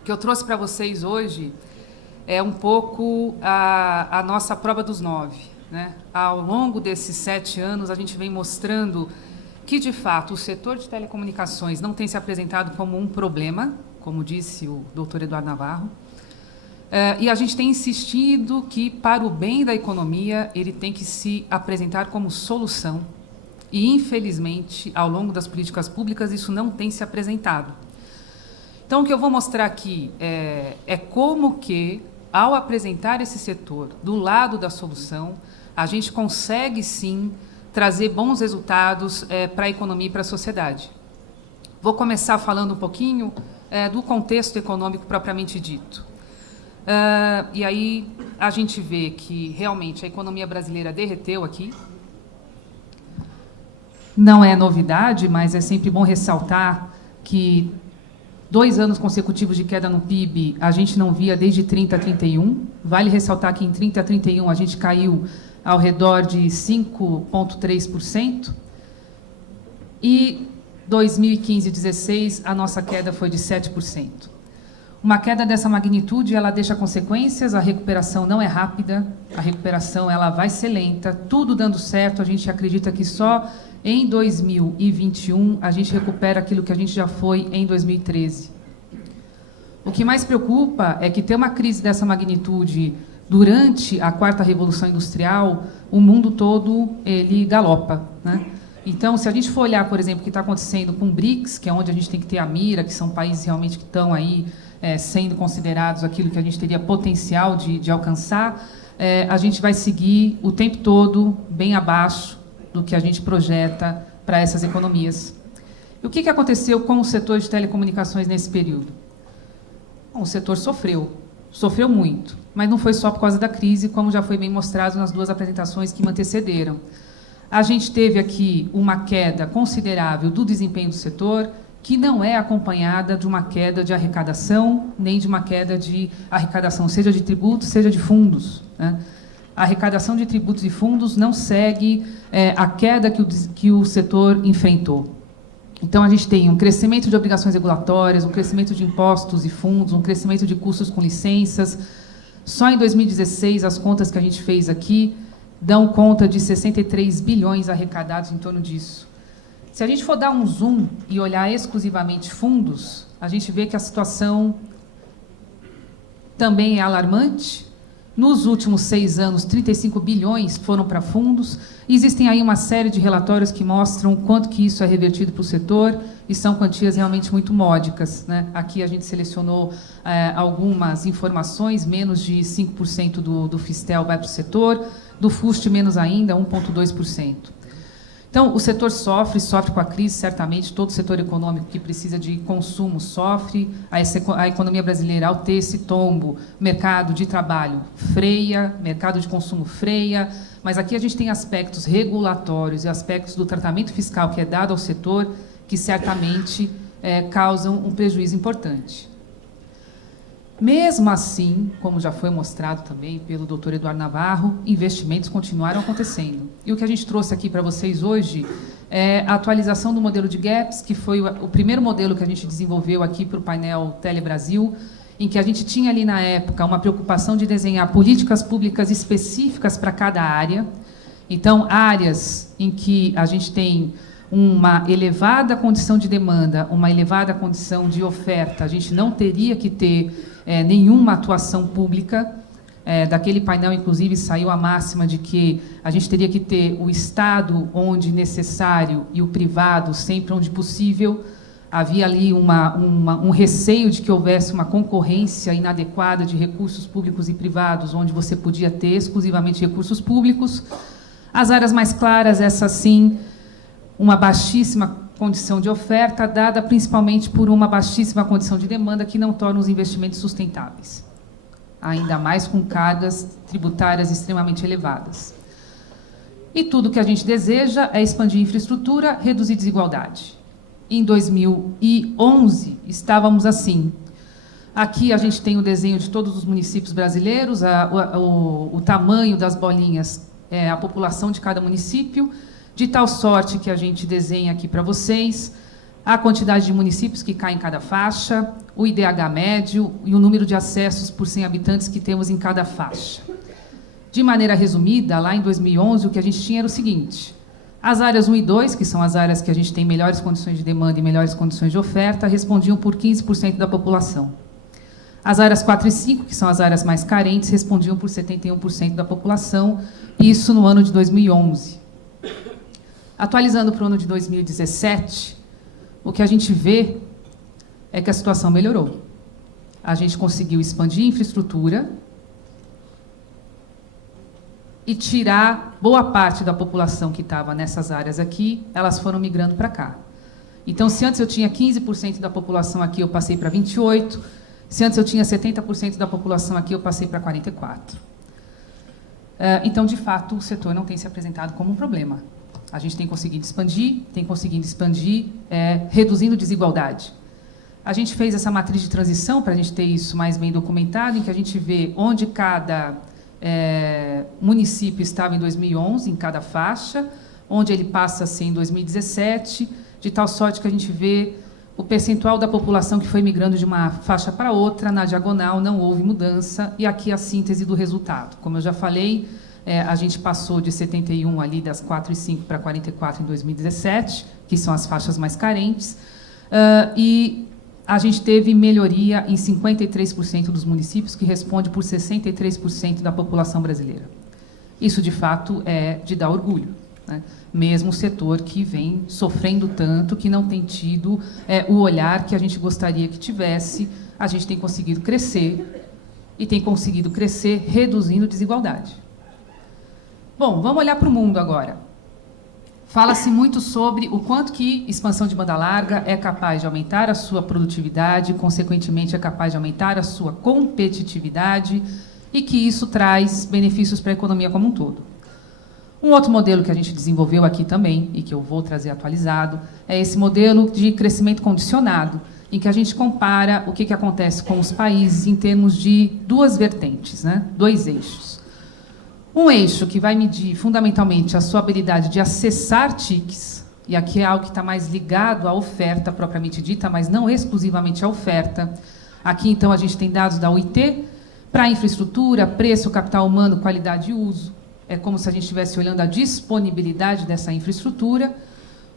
O que eu trouxe para vocês hoje é um pouco a nossa prova dos 9. Né? Ao longo desses 7 anos, a gente vem mostrando que, de fato, o setor de telecomunicações não tem se apresentado como um problema, como disse o doutor Eduardo Navarro, e a gente tem insistido que, para o bem da economia, ele tem que se apresentar como solução. E, infelizmente, ao longo das políticas públicas, isso não tem se apresentado. Então, o que eu vou mostrar aqui é como que, ao apresentar esse setor do lado da solução, a gente consegue, sim, trazer bons resultados para a economia e para a sociedade. Vou começar falando um pouquinho do contexto econômico propriamente dito. E aí a gente vê que, realmente, a economia brasileira derreteu aqui. Não é novidade, mas é sempre bom ressaltar que 2 anos consecutivos de queda no PIB a gente não via desde 30 a 31. Vale ressaltar que em 30 a 31 a gente caiu ao redor de 5,3%. E 2015 e 2016 a nossa queda foi de 7%. Uma queda dessa magnitude, ela deixa consequências, a recuperação não é rápida, a recuperação ela vai ser lenta, tudo dando certo, a gente acredita que só em 2021 a gente recupera aquilo que a gente já foi em 2013. O que mais preocupa é que ter uma crise dessa magnitude durante a 4ª Revolução Industrial, o mundo todo ele galopa, né? Então, se a gente for olhar, por exemplo, o que está acontecendo com o BRICS, que é onde a gente tem que ter a mira, que são países realmente que estão aí sendo considerados aquilo que a gente teria potencial de alcançar, a gente vai seguir o tempo todo bem abaixo do que a gente projeta para essas economias. E o que aconteceu com o setor de telecomunicações nesse período? Bom, o setor sofreu muito, mas não foi só por causa da crise, como já foi bem mostrado nas 2 apresentações que me antecederam. A gente teve aqui uma queda considerável do desempenho do setor, que não é acompanhada de uma queda de arrecadação, nem de uma queda de arrecadação, seja de tributos, seja de fundos, né? A arrecadação de tributos e fundos não segue a queda que o setor enfrentou. Então, a gente tem um crescimento de obrigações regulatórias, um crescimento de impostos e fundos, um crescimento de custos com licenças. Só em 2016, as contas que a gente fez aqui dão conta de 63 bilhões arrecadados em torno disso. Se a gente for dar um zoom e olhar exclusivamente fundos, a gente vê que a situação também é alarmante. Nos últimos 6 anos, 35 bilhões foram para fundos. Existem aí uma série de relatórios que mostram quanto que isso é revertido para o setor, e são quantias realmente muito módicas, né? Aqui a gente selecionou algumas informações, menos de 5% do Fistel vai para o setor, do FUST menos ainda, 1,2%. Então, o setor sofre com a crise, certamente, todo setor econômico que precisa de consumo sofre, a economia brasileira, ao ter esse tombo, mercado de trabalho freia, mercado de consumo freia, mas aqui a gente tem aspectos regulatórios e aspectos do tratamento fiscal que é dado ao setor que certamente causam um prejuízo importante. Mesmo assim, como já foi mostrado também pelo doutor Eduardo Navarro, investimentos continuaram acontecendo. E o que a gente trouxe aqui para vocês hoje é a atualização do modelo de GAPS, que foi o primeiro modelo que a gente desenvolveu aqui para o painel Telebrasil, em que a gente tinha ali na época uma preocupação de desenhar políticas públicas específicas para cada área. Então, áreas em que a gente tem uma elevada condição de demanda, uma elevada condição de oferta, a gente não teria que ter nenhuma atuação pública. Daquele painel, inclusive, saiu a máxima de que a gente teria que ter o Estado onde necessário e o privado sempre onde possível. Havia ali um receio de que houvesse uma concorrência inadequada de recursos públicos e privados, onde você podia ter exclusivamente recursos públicos. As áreas mais claras, essa sim, uma baixíssima condição de oferta, dada principalmente por uma baixíssima condição de demanda que não torna os investimentos sustentáveis, ainda mais com cargas tributárias extremamente elevadas. E tudo que a gente deseja é expandir infraestrutura, reduzir desigualdade. Em 2011, estávamos assim. Aqui a gente tem o desenho de todos os municípios brasileiros, o tamanho das bolinhas é a população de cada município, de tal sorte que a gente desenha aqui para vocês a quantidade de municípios que cai em cada faixa, o IDH médio e o número de acessos por 100 habitantes que temos em cada faixa. De maneira resumida, lá em 2011, o que a gente tinha era o seguinte: as áreas 1 e 2, que são as áreas que a gente tem melhores condições de demanda e melhores condições de oferta, respondiam por 15% da população. As áreas 4 e 5, que são as áreas mais carentes, respondiam por 71% da população, isso no ano de 2011. Atualizando para o ano de 2017, o que a gente vê é que a situação melhorou. A gente conseguiu expandir a infraestrutura e tirar boa parte da população que estava nessas áreas aqui, elas foram migrando para cá. Então, se antes eu tinha 15% da população aqui, eu passei para 28%. Se antes eu tinha 70% da população aqui, eu passei para 44%. Então, de fato, o setor não tem se apresentado como um problema. A gente tem conseguido expandir, reduzindo desigualdade. A gente fez essa matriz de transição para a gente ter isso mais bem documentado, em que a gente vê onde cada município estava em 2011, em cada faixa, onde ele passa a ser em 2017, de tal sorte que a gente vê o percentual da população que foi migrando de uma faixa para outra, na diagonal não houve mudança, e aqui a síntese do resultado. Como eu já falei, a gente passou de 71 ali das 4 e 5 para 44 em 2017, que são as faixas mais carentes, e a gente teve melhoria em 53% dos municípios, que responde por 63% da população brasileira. Isso, de fato, é de dar orgulho, né? Mesmo o setor que vem sofrendo tanto, que não tem tido o olhar que a gente gostaria que tivesse, a gente tem conseguido crescer, e tem conseguido crescer reduzindo desigualdade. Bom, vamos olhar para o mundo agora. Fala-se muito sobre o quanto que expansão de banda larga é capaz de aumentar a sua produtividade, consequentemente é capaz de aumentar a sua competitividade e que isso traz benefícios para a economia como um todo. Um outro modelo que a gente desenvolveu aqui também, e que eu vou trazer atualizado, é esse modelo de crescimento condicionado, em que a gente compara o que acontece com os países em termos de duas vertentes, né? 2 eixos. Um eixo que vai medir fundamentalmente a sua habilidade de acessar TICs, e aqui é algo que está mais ligado à oferta propriamente dita, mas não exclusivamente à oferta. Aqui, então, a gente tem dados da OIT para infraestrutura, preço, capital humano, qualidade e uso. É como se a gente estivesse olhando a disponibilidade dessa infraestrutura.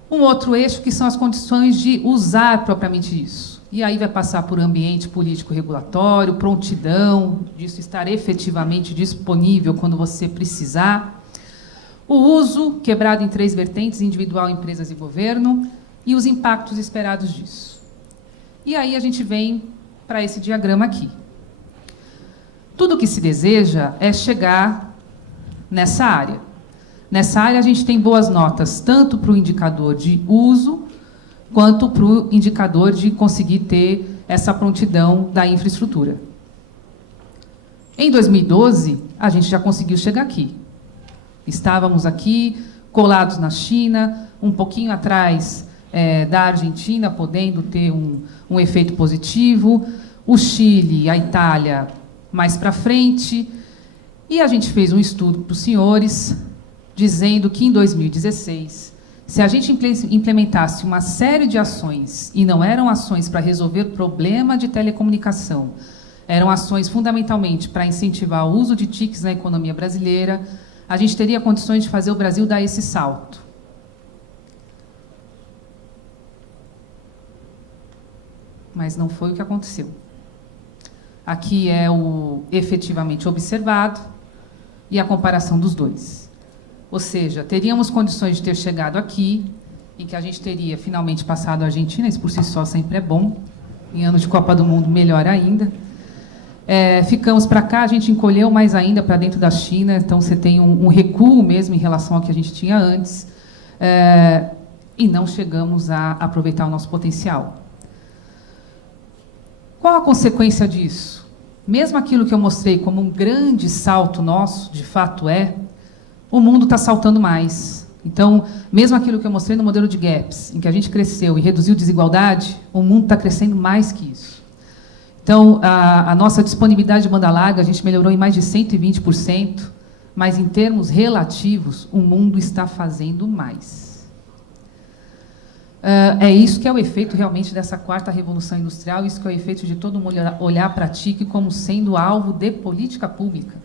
Um outro eixo que são as condições de usar propriamente isso. E aí vai passar por ambiente político-regulatório, prontidão, disso estar efetivamente disponível quando você precisar. O uso, quebrado em 3 vertentes, individual, empresas e governo, e os impactos esperados disso. E aí a gente vem para esse diagrama aqui. Tudo o que se deseja é chegar nessa área. Nessa área, a gente tem boas notas, tanto para o indicador de uso, quanto para o indicador de conseguir ter essa prontidão da infraestrutura. Em 2012, a gente já conseguiu chegar aqui. Estávamos aqui, colados na China, um pouquinho atrás da Argentina, podendo ter um efeito positivo, o Chile e a Itália mais para frente. E a gente fez um estudo para os senhores, dizendo que em 2016, se a gente implementasse uma série de ações, e não eram ações para resolver problema de telecomunicação, eram ações fundamentalmente para incentivar o uso de TICs na economia brasileira, a gente teria condições de fazer o Brasil dar esse salto. Mas não foi o que aconteceu. Aqui é o efetivamente observado, e a comparação dos dois. Ou seja, teríamos condições de ter chegado aqui, em que a gente teria finalmente passado a Argentina, isso por si só sempre é bom, em anos de Copa do Mundo, melhor ainda. Ficamos para cá, a gente encolheu mais ainda para dentro da China, então você tem um recuo mesmo em relação ao que a gente tinha antes, e não chegamos a aproveitar o nosso potencial. Qual a consequência disso? Mesmo aquilo que eu mostrei como um grande salto nosso, de fato o mundo está saltando mais. Então, mesmo aquilo que eu mostrei no modelo de gaps, em que a gente cresceu e reduziu desigualdade, o mundo está crescendo mais que isso. Então, a nossa disponibilidade de banda larga, a gente melhorou em mais de 120%, mas em termos relativos, o mundo está fazendo mais. É isso que é o efeito realmente dessa quarta revolução industrial, isso que é o efeito de todo mundo olhar para a TIC como sendo alvo de política pública.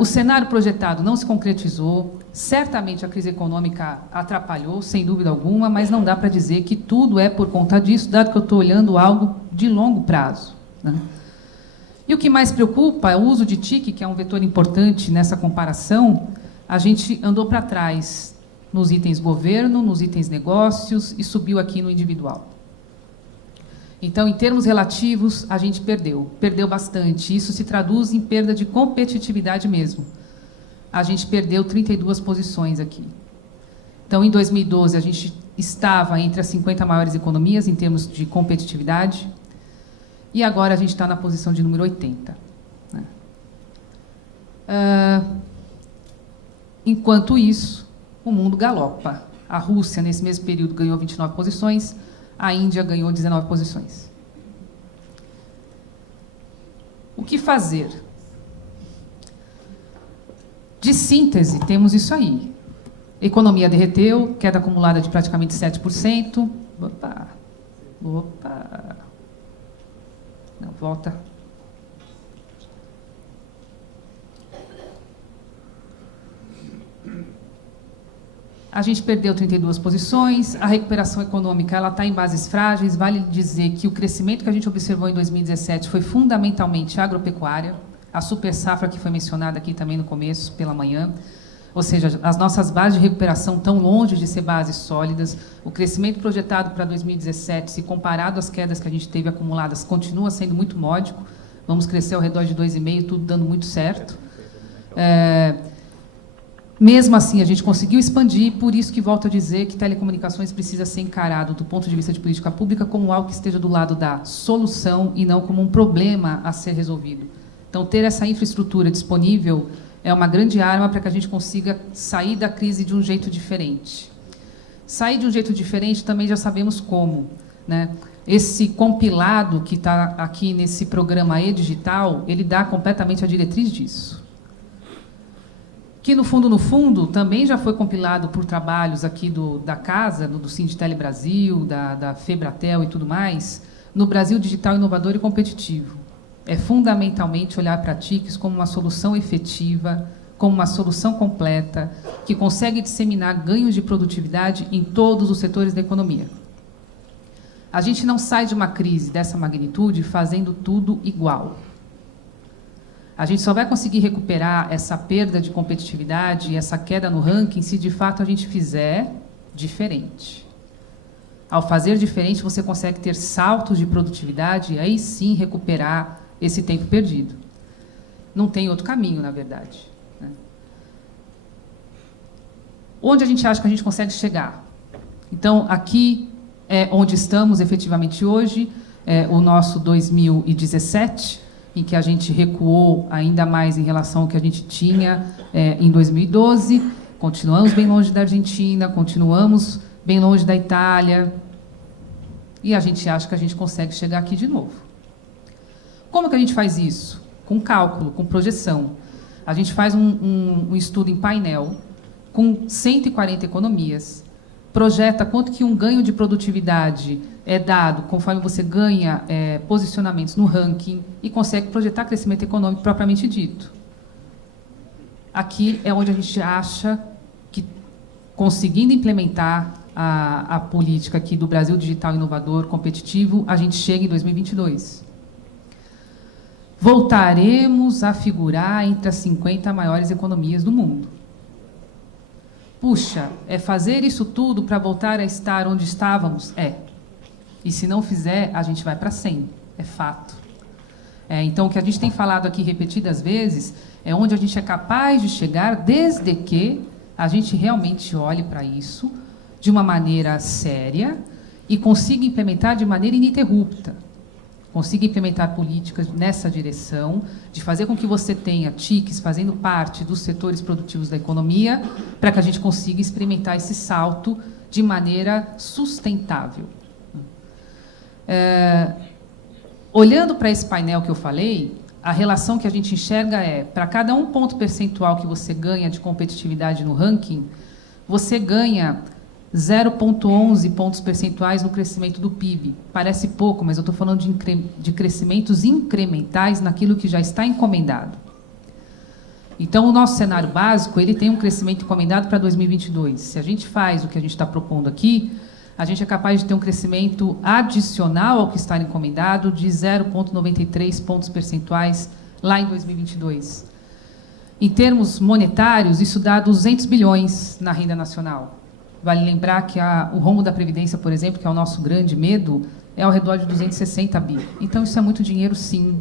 O cenário projetado não se concretizou, certamente a crise econômica atrapalhou, sem dúvida alguma, mas não dá para dizer que tudo é por conta disso, dado que eu estou olhando algo de longo prazo, né? E o que mais preocupa é o uso de TIC, que é um vetor importante nessa comparação. A gente andou para trás nos itens governo, nos itens negócios e subiu aqui no individual. Então, em termos relativos, a gente perdeu bastante. Isso se traduz em perda de competitividade mesmo. A gente perdeu 32 posições aqui. Então, em 2012, a gente estava entre as 50 maiores economias em termos de competitividade, e agora a gente está na posição de número 80. Né? Enquanto isso, o mundo galopa. A Rússia, nesse mesmo período, ganhou 29 posições, a Índia ganhou 19 posições. O que fazer? De síntese, temos isso aí. Economia derreteu, queda acumulada de praticamente 7%. Opa! Não, volta. A gente perdeu 32 posições, a recuperação econômica está em bases frágeis, vale dizer que o crescimento que a gente observou em 2017 foi fundamentalmente agropecuária, a super safra que foi mencionada aqui também no começo, pela manhã, ou seja, as nossas bases de recuperação estão longe de ser bases sólidas, o crescimento projetado para 2017, se comparado às quedas que a gente teve acumuladas, continua sendo muito módico, vamos crescer ao redor de 2,5%, tudo dando muito certo. Mesmo assim, a gente conseguiu expandir, por isso que volto a dizer que telecomunicações precisa ser encarado, do ponto de vista de política pública, como algo que esteja do lado da solução e não como um problema a ser resolvido. Então, ter essa infraestrutura disponível é uma grande arma para que a gente consiga sair da crise de um jeito diferente. Sair de um jeito diferente também já sabemos como, né? Esse compilado que está aqui nesse programa e-digital, ele dá completamente a diretriz disso. Que, no fundo, também já foi compilado por trabalhos aqui da casa, do Sinditele Brasil, da Febratel e tudo mais, no Brasil Digital Inovador e Competitivo. É fundamentalmente olhar para TICs como uma solução efetiva, como uma solução completa, que consegue disseminar ganhos de produtividade em todos os setores da economia. A gente não sai de uma crise dessa magnitude fazendo tudo igual. A gente só vai conseguir recuperar essa perda de competitividade e essa queda no ranking se, de fato, a gente fizer diferente. Ao fazer diferente, você consegue ter saltos de produtividade e aí sim recuperar esse tempo perdido. Não tem outro caminho, na verdade, né? Onde a gente acha que a gente consegue chegar? Então, aqui é onde estamos efetivamente hoje, o nosso 2017, em que a gente recuou ainda mais em relação ao que a gente tinha em 2012. Continuamos bem longe da Argentina, continuamos bem longe da Itália, e a gente acha que a gente consegue chegar aqui de novo. Como que a gente faz isso? Com cálculo, com projeção. A gente faz um estudo em painel com 140 economias, projeta quanto que um ganho de produtividade é dado conforme você ganha posicionamentos no ranking e consegue projetar crescimento econômico propriamente dito. Aqui é onde a gente acha que, conseguindo implementar a política aqui do Brasil Digital Inovador Competitivo, a gente chega em 2022. Voltaremos a figurar entre as 50 maiores economias do mundo. Puxa, é fazer isso tudo para voltar a estar onde estávamos? E se não fizer, a gente vai para 100. É fato. Então, o que a gente tem falado aqui repetidas vezes é onde a gente é capaz de chegar, desde que a gente realmente olhe para isso de uma maneira séria e consiga implementar de maneira ininterrupta. Consiga implementar políticas nessa direção, de fazer com que você tenha TICs fazendo parte dos setores produtivos da economia, para que a gente consiga experimentar esse salto de maneira sustentável. Olhando para esse painel que eu falei, a relação que a gente enxerga para cada 1 ponto percentual que você ganha de competitividade no ranking, você ganha 0,11 pontos percentuais no crescimento do PIB. Parece pouco, mas eu estou falando de crescimentos incrementais naquilo que já está encomendado. Então, o nosso cenário básico, ele tem um crescimento encomendado para 2022. Se a gente faz o que a gente está propondo aqui, a gente é capaz de ter um crescimento adicional ao que está encomendado de 0,93 pontos percentuais lá em 2022. Em termos monetários, isso dá 200 bilhões na renda nacional. Vale lembrar que o rombo da Previdência, por exemplo, que é o nosso grande medo, é ao redor de 260 bi. Então, isso é muito dinheiro, sim.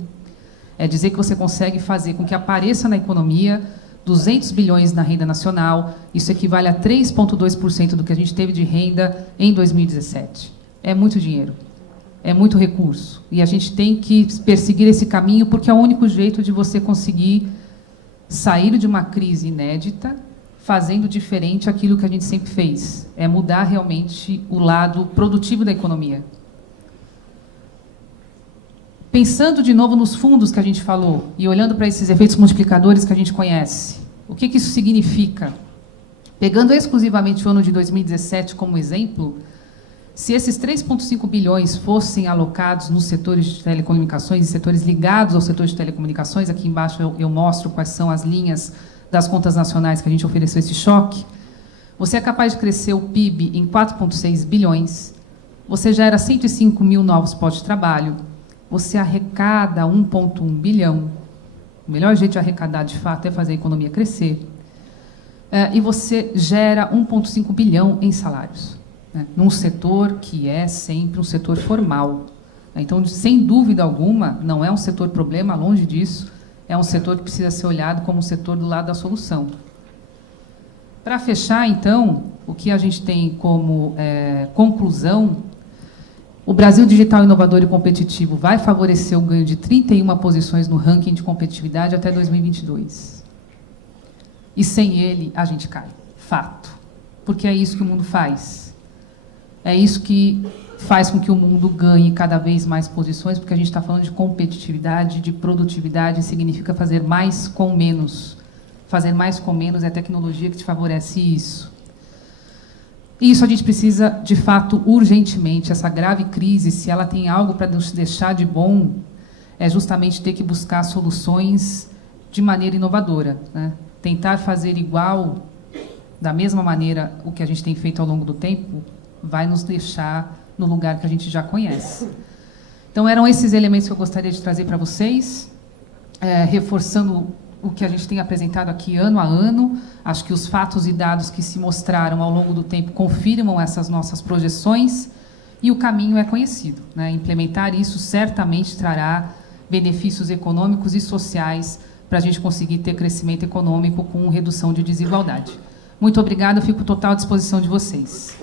É dizer que você consegue fazer com que apareça na economia 200 bilhões na renda nacional. Isso equivale a 3,2% do que a gente teve de renda em 2017. É muito dinheiro. É muito recurso. E a gente tem que perseguir esse caminho, porque é o único jeito de você conseguir sair de uma crise inédita fazendo diferente aquilo que a gente sempre fez. É mudar realmente o lado produtivo da economia. Pensando de novo nos fundos que a gente falou e olhando para esses efeitos multiplicadores que a gente conhece, o que isso significa? Pegando exclusivamente o ano de 2017 como exemplo, se esses 3,5 bilhões fossem alocados nos setores de telecomunicações e setores ligados ao setor de telecomunicações, aqui embaixo eu mostro quais são as linhas das contas nacionais que a gente ofereceu esse choque, você é capaz de crescer o PIB em 4,6 bilhões, você gera 105 mil novos postos de trabalho, você arrecada 1,1 bilhão, o melhor jeito de arrecadar, de fato, é fazer a economia crescer, e você gera 1,5 bilhão em salários, né, num setor que é sempre um setor formal. Então, sem dúvida alguma, não é um setor problema, longe disso, é um setor que precisa ser olhado como um setor do lado da solução. Para fechar, então, o que a gente tem como conclusão, o Brasil digital, inovador e competitivo vai favorecer o ganho de 31 posições no ranking de competitividade até 2022. E sem ele, a gente cai. Fato. Porque é isso que o mundo faz. É isso que faz com que o mundo ganhe cada vez mais posições, porque a gente está falando de competitividade, de produtividade, significa fazer mais com menos. Fazer mais com menos é a tecnologia que te favorece isso. E isso a gente precisa, de fato, urgentemente. Essa grave crise, se ela tem algo para nos deixar de bom, é justamente ter que buscar soluções de maneira inovadora, né? Tentar fazer igual, da mesma maneira, o que a gente tem feito ao longo do tempo, vai nos deixar no lugar que a gente já conhece. Então, eram esses elementos que eu gostaria de trazer para vocês, reforçando o que a gente tem apresentado aqui ano a ano. Acho que os fatos e dados que se mostraram ao longo do tempo confirmam essas nossas projeções e o caminho é conhecido, né? Implementar isso certamente trará benefícios econômicos e sociais para a gente conseguir ter crescimento econômico com redução de desigualdade. Muito obrigada, eu fico total à disposição de vocês.